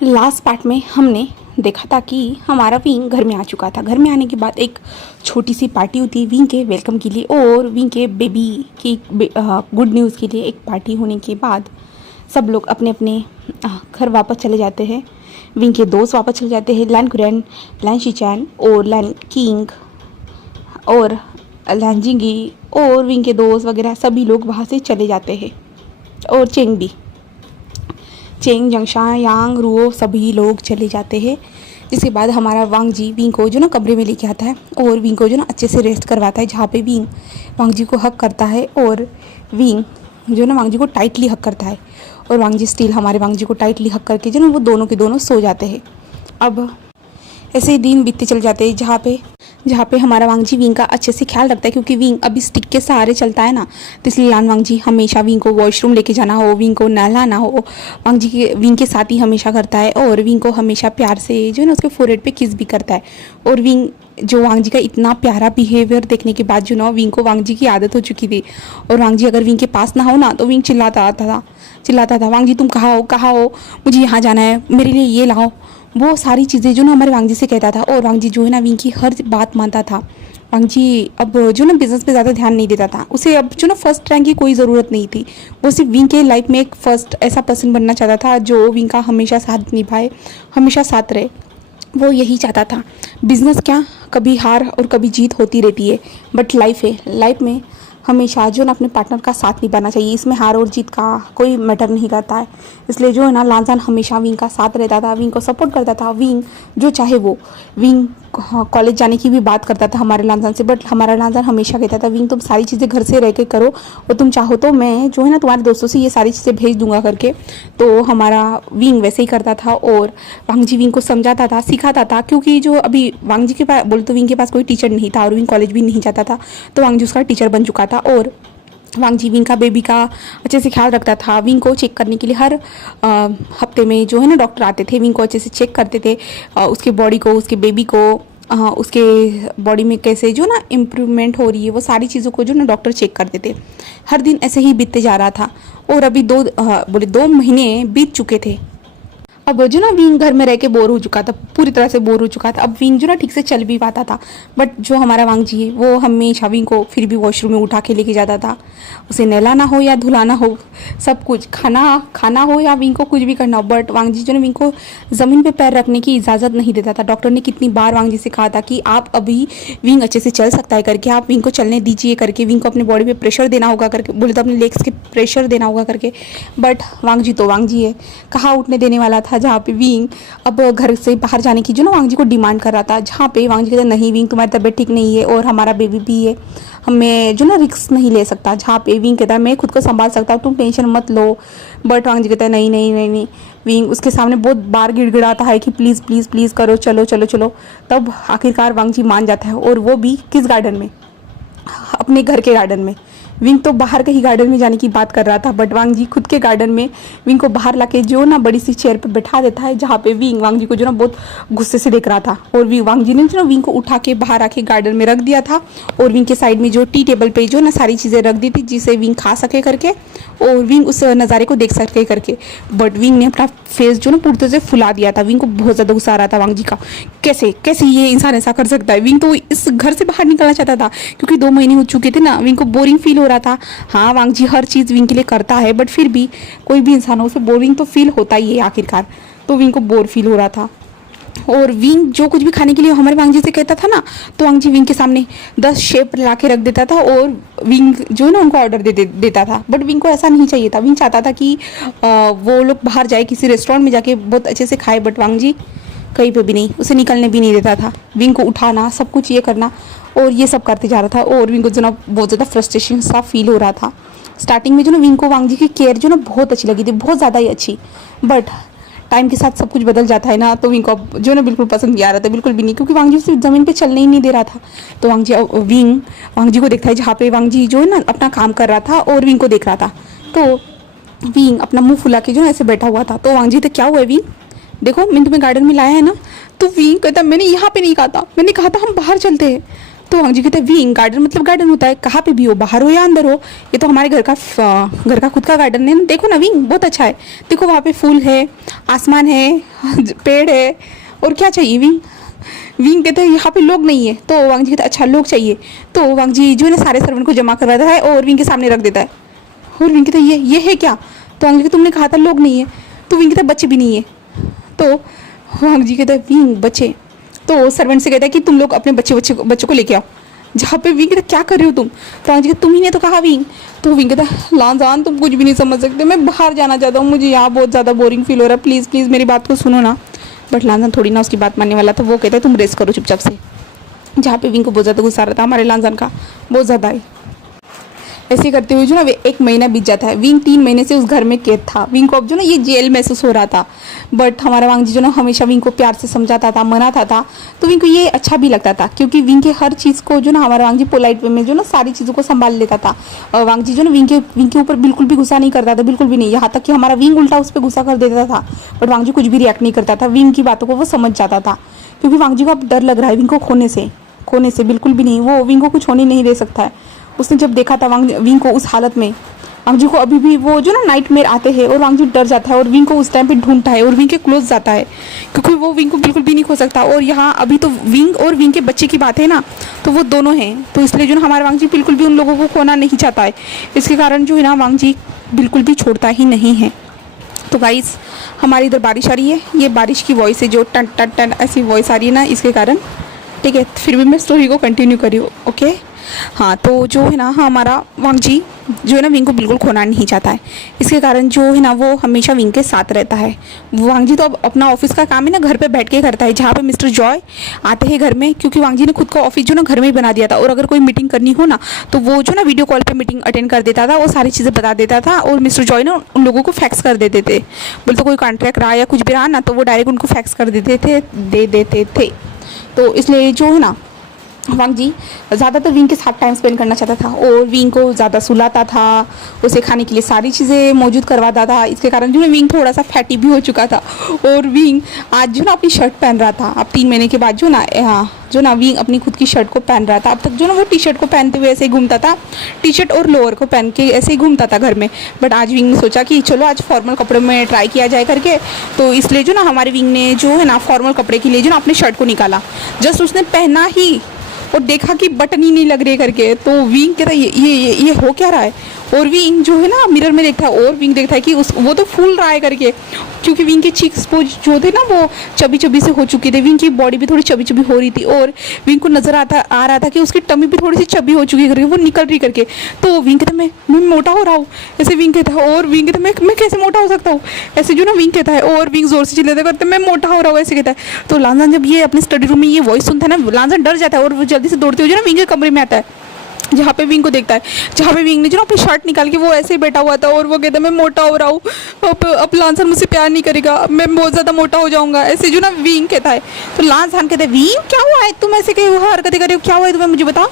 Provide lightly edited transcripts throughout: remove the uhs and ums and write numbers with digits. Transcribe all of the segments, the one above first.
Last part में हमने देखा था कि हमारा विंग घर में आ चुका था। घर में आने के बाद एक छोटी सी पार्टी होती है विंग के वेलकम के लिए और विंग के बेबी की गुड न्यूज़ के लिए। एक पार्टी होने के बाद सब लोग अपने अपने घर वापस चले जाते हैं। विंग के दोस्त वापस चले जाते हैं, लैन कुरैन, लैन शिचैन और लैन किंग और लैन जिंगी और विंग के दोस्त वगैरह सभी लोग वहाँ से चले जाते हैं। और चेंग भी, चेंग, जंगशा, यांग, रुओ सभी लोग चले जाते हैं। जिसके बाद हमारा वांग जी विंग को जो ना कमरे में लेके आता है और विंग को जो ना अच्छे से रेस्ट करवाता है, जहाँ पे विंग वांग जी को हक करता है और विंग जो ना वांग जी को टाइटली हक करता है और वांग जी स्टिल हमारे वांग जी को टाइटली हक करके जो ना वो दोनों के दोनों सो जाते हैं। अब ऐसे ही दिन बीतते चले जाते हैं, जहाँ पे हमारा वांग जी विंग का अच्छे से ख्याल रखता है, क्योंकि विंग अभी स्टिक के सहारे चलता है ना। तो इसलिए लान वांग जी हमेशा विंग को वॉशरूम लेके जाना हो, विंग को नहलाना हो, वांग जी के विंग के साथ ही हमेशा करता है और विंग को हमेशा प्यार से जो है ना उसके फोरहेड पे किस भी करता है। और विंग जो वांग जी का इतना प्यारा बिहेवियर देखने के बाद जो ना विंग को वांग जी की आदत हो चुकी थी। और वांग जी अगर विंग के पास ना हो ना तो विंग चिल्लाता था, वांग जी तुम कहाँ हो, मुझे यहाँ जाना है, मेरे लिए ये लाओ। वो सारी चीज़ें जो ना हमारे वांग जी से कहता था और वांग जी जो है ना विंग की हर बात मानता था। वांग जी अब जो ना बिज़नेस पे ज़्यादा ध्यान नहीं देता था। उसे अब जो ना फर्स्ट रैंक की कोई ज़रूरत नहीं थी। वो सिर्फ विंग के लाइफ में एक फर्स्ट ऐसा पर्सन बनना चाहता था जो विंग का हमेशा साथ निभाए, हमेशा साथ रहे। वो यही चाहता था। बिज़नेस क्या, कभी हार और कभी जीत होती रहती है, बट लाइफ है, लाइफ में हमेशा जो ना अपने पार्टनर का साथ निभाना चाहिए। इसमें हार और जीत का कोई मैटर नहीं करता है। इसलिए जो है ना लांजान हमेशा विंग का साथ रहता था, विंग को सपोर्ट करता था। विंग जो चाहे वो, विंग कॉलेज जाने की भी बात करता था हमारे लांजान से, बट हमारा लांजान हमेशा कहता था विंग तुम सारी चीज़ें घर से रह के करो और तुम चाहो तो मैं जो है ना तुम्हारे दोस्तों से ये सारी चीज़ें भेज दूंगा करके। तो हमारा विंग वैसे ही करता था और वांग जी विंग को समझाता था, सिखाता था। क्योंकि जो अभी वांग जी के पास बोले तो विंग के पास कोई टीचर नहीं था और विंग कॉलेज भी नहीं जाता था, तो वांग जी उसका टीचर बन चुका था। और वांग जी विंग का बेबी का अच्छे से ख्याल रखता था। विंग को चेक करने के लिए हर हफ्ते में जो है ना डॉक्टर आते थे, विंग को अच्छे से चेक करते थे, उसके बॉडी को, उसके बेबी को, उसके बॉडी में कैसे जो ना इम्प्रूवमेंट हो रही है, वो सारी चीज़ों को जो ना डॉक्टर चेक करते थे। हर दिन ऐसे ही बीतते जा रहा था और अभी 2 महीने बीत चुके थे। अब जो ना विंग घर में रह के बोर हो चुका था, पूरी तरह से बोर हो चुका था। अब विंग जो ना ठीक से चल भी पाता था, बट जो हमारा वांग जी है वो हमेशा विंग को फिर भी वॉशरूम में उठा के लेके जाता था। उसे नहलाना हो या धुलाना हो, सब कुछ, खाना हो या विंग को कुछ भी करना हो, बट वांग जी जो ना विंग को ज़मीन पे पैर रखने की इजाज़त नहीं देता था। डॉक्टर ने कितनी बार वांग जी से कहा था कि आप अभी विंग अच्छे से चल सकता है करके, आप विंग को चलने दीजिए करके, विंग को अपने बॉडी पे प्रेशर देना होगा करके, बोले तो अपने लेग्स के प्रेशर देना होगा करके। बट वांग जी तो वांग जी है, कहाँ उठने देने वाला था। जहाँ पे विंग अब घर से बाहर जाने की जो ना वांग जी को डिमांड कर रहा था, जहाँ पे वांग जी कहता नहीं विंग तुम्हारी तबीयत ठीक नहीं है और हमारा बेबी भी है, हमें जो ना रिस्क नहीं ले सकता। जहाँ पे विंग कहता है मैं खुद को संभाल सकता हूँ, तुम टेंशन मत लो। बट वांग जी कहता है नहीं नहीं नहीं नहीं। विंग उसके सामने बहुत बार गिड़गिड़ाता है कि प्लीज़ प्लीज़ प्लीज़ करो, चलो चलो चलो। तब आखिरकार वांग जी मान जाता है और वो भी किस गार्डन में, अपने घर के गार्डन में। विंग तो बाहर के ही गार्डन में जाने की बात कर रहा था, बट वांग जी खुद के गार्डन में विंग को बाहर लाके जो ना बड़ी सी चेयर पे बैठा देता है, जहाँ पे विंग वांग जी को जो ना बहुत गुस्से से देख रहा था। और वांग जी ने जो ना विंग को उठा के बाहर आके गार्डन में रख दिया था और विंग के साइड में जो टी टेबल पे जो ना सारी चीज़ें रख दी थी जिसे विंग खा सके करके और विंग उस नज़ारे को देख सके करके। बट विंग ने अपना फेस जो ना पूरी तरह से फुला दिया था। विंग को बहुत ज़्यादा गुस्सा आ रहा था वांग जी का, कैसे कैसे ये इंसान ऐसा कर सकता है। विंग तो इस घर से बाहर निकलना चाहता था, क्योंकि 2 महीने हो चुके थे ना, विंग को बोरिंग फील हो रहा था। हाँ वांग जी हर चीज़ विंग के लिए करता है, बट फिर भी कोई भी इंसान हो उसे बोरिंग तो फील होता ही है आखिरकार। तो विंग को बोर फील हो रहा था और विंग जो कुछ भी खाने के लिए हमारे वांग जी से कहता था ना, तो वांग जी विंग के सामने 10 शेप ला के रख देता था और विंग जो है ना उनको ऑर्डर देता था। बट विंग को ऐसा नहीं चाहिए था। विंग चाहता था कि वो लोग बाहर जाए, किसी रेस्टोरेंट में जाके बहुत अच्छे से खाए, बट वांग जी कहीं पे भी नहीं, उसे निकलने भी नहीं देता था। विंग को उठाना, सब कुछ ये करना और ये सब करते जा रहा था और विंग को जो ना बहुत ज़्यादा फ्रस्ट्रेशन सा फील हो रहा था। स्टार्टिंग में जो ना विंग को वांग जी की केयर जो ना बहुत अच्छी लगी थी, बहुत ज़्यादा ही अच्छी। बट टाइम के साथ सब कुछ बदल जाता है ना, तो विंग को जो ना बिल्कुल पसंद नहीं आ रहा था, बिल्कुल भी नहीं, क्योंकि वांग जी सिर्फ ज़मीन पे चलने ही नहीं दे रहा था। तो विंग वांग जी को देखता है जहाँ पे वांग जी जो है ना अपना काम कर रहा था और विंग को देख रहा था। तो विंग अपना मुँह फुला के जो है ऐसे बैठा हुआ था। तो वांग जी तो क्या हुआ है विंग, देखो मैंने तुम्हें गार्डन में लाया है ना। तो विंग कहता मैंने यहाँ पे नहीं कहा था, मैंने कहा था हम बाहर चलते हैं। तो वांग जी कहते हैं विंग गार्डन मतलब गार्डन होता है, कहाँ पे भी हो, बाहर हो या अंदर हो, ये तो हमारे घर का खुद का गार्डन है ना, देखो ना विंग बहुत अच्छा है, देखो वहाँ पे फूल है, आसमान है, पेड़ है, और क्या चाहिए विंग। विंग कहते हैं यहाँ पे लोग नहीं है। तो वांग जी कहते हैं अच्छा लोग चाहिए। तो वांग जी जो है ना सारे सर्वेंट को जमा करवाता है और विंग के सामने रख देता है। और विंग कहते हैं ये है क्या। तो वांग जी कहते तुमने कहा था लोग नहीं है। तो विंग कहता है बच्चे भी नहीं है। तो वांग जी कहते हैं विंग बच्चे। तो सर्वेंट से कहता है कि तुम लोग अपने बच्चों को लेके आओ। जहाँ पे विंग कहता क्या कर रहे हो तुम। तो वांग जी कहते तुम ही ने तो कहा विंग। तो विंग कहता है लांजान तुम कुछ भी नहीं समझ सकते, मैं बाहर जाना चाहता हूँ, मुझे यहाँ बहुत ज़्यादा बोरिंग फील हो रहा है, प्लीज़ प्लीज़ मेरी बात को सुनो ना। बट लांजान थोड़ी ना उसकी बात मानने वाला था। वो कहता है तुम रेस्ट करो चुपचाप से। जहाँ पे विंग को बहुत ज़्यादा गुस्सा आ रहा था हमारे लांजान का, बहुत ज़्यादा है। ऐसे करते हुए जो ना वे 1 महीना बीत जाता है। विंग 3 महीने से उस घर में कैद था। विंग को अब जो ना ये जेल महसूस हो रहा था। बट हमारा वांग जी जो ना हमेशा विंग को प्यार से समझाता था, मनाता था, तो विंग को ये अच्छा भी लगता था, क्योंकि विंग के हर चीज़ को जो ना हमारा वांग जी पोलाइट वे में जो ना सारी चीज़ों को संभाल लेता था। और वांग जी जो ना विंग के ऊपर बिल्कुल भी गुस्सा नहीं करता था, बिल्कुल भी नहीं। यहाँ तक कि हमारा विंग उल्टा उस पर गुस्सा कर देता था, बट वांग जी कुछ भी रिएक्ट नहीं करता था। विंग की बातों को वो समझ जाता था, क्योंकि वांग जी को अब डर लग रहा है विंग को खोने से बिल्कुल भी नहीं। वो विंग को कुछ होने नहीं दे सकता है। उसने जब देखा था विंग को उस हालत में, वांग जी को अभी भी वो जो ना नाइटमेयर आते हैं और वांग जी डर जाता है और विंग को उस टाइम पे ढूंढता है और विंग के क्लोज जाता है, क्योंकि वो विंग को बिल्कुल भी नहीं खो सकता। और यहाँ अभी तो विंग और विंग के बच्चे की बात है ना, तो वो दोनों हैं, तो इसलिए जो ना हमारा वांग जी बिल्कुल भी उन लोगों को खोना नहीं चाहता है। इसके कारण जो है ना वांग जी बिल्कुल भी छोड़ता ही नहीं है। तो गाइस हमारी इधर बारिश आ रही है, ये बारिश की वॉइस है जो टन टन टन ऐसी वॉइस आ रही है ना, इसके कारण। ठीक है, फिर भी मैं स्टोरी को कंटिन्यू करी। ओके हाँ, तो जो है ना हमारा वांग जी जो है ना विंग को बिल्कुल खोना नहीं चाहता है। इसके कारण जो है ना वो हमेशा विंग के साथ रहता है। वांग जी तो अब अपना ऑफिस का काम है ना घर पे बैठ के करता है, जहाँ पे मिस्टर जॉय आते हैं घर में, क्योंकि वांग जी ने खुद का ऑफिस जो ना घर में ही बना दिया था। और अगर कोई मीटिंग करनी हो ना तो वो जो ना वीडियो कॉल पे मीटिंग अटेंड कर देता था, वो सारी चीज़ें बता देता था। और मिस्टर जॉय ना उन लोगों को फैक्स कर देते थे, बोलते तो कोई कॉन्ट्रैक्ट रहा या कुछ भी रहा ना तो वो डायरेक्ट उनको फैक्स कर दे देते थे। तो इसलिए जो है ना वांग जी ज़्यादातर विंग के साथ टाइम स्पेंड करना चाहता था और विंग को ज़्यादा सुलाता था, उसे खाने के लिए सारी चीज़ें मौजूद करवाता था। इसके कारण जो ना विंग थोड़ा सा फैटी भी हो चुका था। और विंग आज जो ना अपनी शर्ट पहन रहा था, अब 3 महीने के बाद जो ना विंग अपनी खुद की शर्ट को पहन रहा था। अब तक जो ना वो टी शर्ट को पहनते हुए ऐसे ही घूमता था, टी शर्ट और लोअर को पहन के ऐसे ही घूमता था घर में। बट आज विंग ने सोचा कि चलो आज फॉर्मल कपड़ों में ट्राई किया जाए करके, तो इसलिए जो ना हमारे विंग ने जो है ना फॉर्मल कपड़े के लिए जो ना अपनी शर्ट को निकाला। जस्ट उसने पहना ही और देखा कि बटन ही नहीं लग रही करके, तो विंग कहता है ये हो क्या रहा है। और विंग जो है ना मिरर में देखता है और विंग देखता है कि वो तो फूल रहा है करके, क्योंकि विंग के चीक्स जो थे ना वो चबी से हो चुके थे। विंग की बॉडी भी थोड़ी चबी हो रही थी और विंग को नजर आ रहा था कि उसकी टमी भी थोड़ी सी चबी हो चुकी करके, वो निकल रही करके। तो विंग कहता है मैं मोटा हो रहा हूँ, ऐसे विंग कहता है। और विंग कहता है मैं कैसे मोटा हो सकता हूँ, ऐसे जो ना विंग कहता है। और विंग जोर से चिल्लाता करते मैं मोटा हो रहा हूँ ऐसे कहता है। तो लांजान जब ये अपने स्टडी रूम में ये वॉइस सुनता है ना, लांजान डर जाता है और वो जल्दी से दौड़ते हुए जो ना विंग के कमरे में आता है, जहाँ पे विंग को देखता है, जहाँ पे विंग ने जो ना अपनी शर्ट निकाल के वो ऐसे ही बैठा हुआ था। और वो कहता है मैं मोटा हो रहा हूँ, अब लांजान मुझसे प्यार नहीं करेगा, मैं बहुत ज़्यादा मोटा हो जाऊँगा, ऐसे जो ना विंग कहता है। तो लांजान कहता है विंग क्या हुआ है, तुम ऐसे कहीं हरकतें कर रहे हो, क्या हुआ है तुम्हें, मुझे बताओ।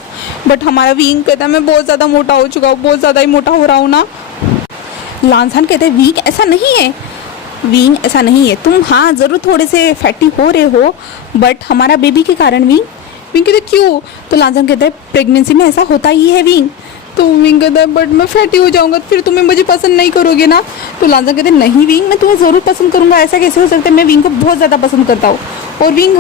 बट हमारा विंग कहता है मैं बहुत ज़्यादा मोटा हो चुका हूँ, बहुत ज़्यादा ही मोटा हो रहा हूँ ना। लांजान कहते हैं विंग ऐसा नहीं है, विंग ऐसा नहीं है, तुम हाँ ज़रूर थोड़े से फैटी हो रहे हो, बट हमारा बेबी के कारण विंग कहते क्यों। तो लांजान कहता है प्रेगनेंसी में ऐसा होता ही है विंग। तो विंग कहता है बट मैं फैटी हो जाऊंगा, फिर तुम्हें मुझे पसंद नहीं करोगे ना। तो लांजान कहते हैं नहीं विंग मैं तुम्हें ज़रूर पसंद करूंगा, ऐसा कैसे हो सकता है, मैं विंग को बहुत ज़्यादा पसंद करता हूँ। और विंग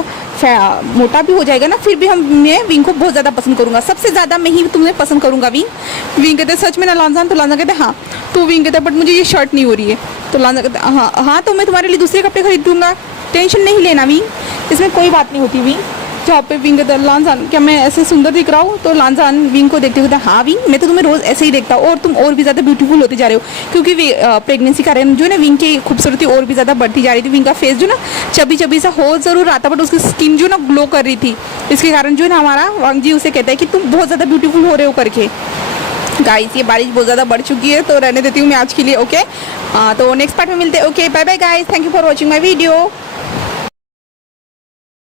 मोटा भी हो जाएगा ना, फिर भी मैं विंग को बहुत ज़्यादा पसंद करूंगा, सबसे ज़्यादा मैं ही तुम्हें पसंद करूंगा विंग कहते हैं सच में ना लांजान। तो लांजान कहते हैं हाँ। तो विंग कहता है बट मुझे ये शर्ट नहीं हो रही है। तो लांजान कहते हैं हाँ तो मैं तुम्हारे लिए दूसरे कपड़े खरीद दूंगा, टेंशन नहीं लेना विंग, इसमें कोई बात नहीं होती विंग। जहाँ पे विंग कहता है लांजान क्या मैं ऐसे सुंदर दिख रहा हूँ। तो लांजान विंग को देखते हुए हाँ विंग मैं तो तुम्हें रोज़ ऐसे ही देखता हूँ और तुम और भी ज़्यादा ब्यूटीफुल होते जा रहे हो, क्योंकि प्रेगनेंसी का कारण जो है ना विंग की खूबसूरती और भी ज़्यादा बढ़ती जा रही थी। विंग का फेस जो ना चबी सा हो ज़रूर रहा था, बट उसकी स्किन जो ना ग्लो कर रही थी। इसके कारण जो है ना हमारा वांग जी उसे कहता है कि तुम बहुत ज़्यादा ब्यूटीफुल हो रहे हो करके। गाइस ये बारिश बहुत ज़्यादा बढ़ चुकी है, तो रहने देती हूँ मैं आज के लिए। ओके तो नेक्स्ट पार्ट में मिलते हैं। Okay bye bye guys, thank you for watching my video.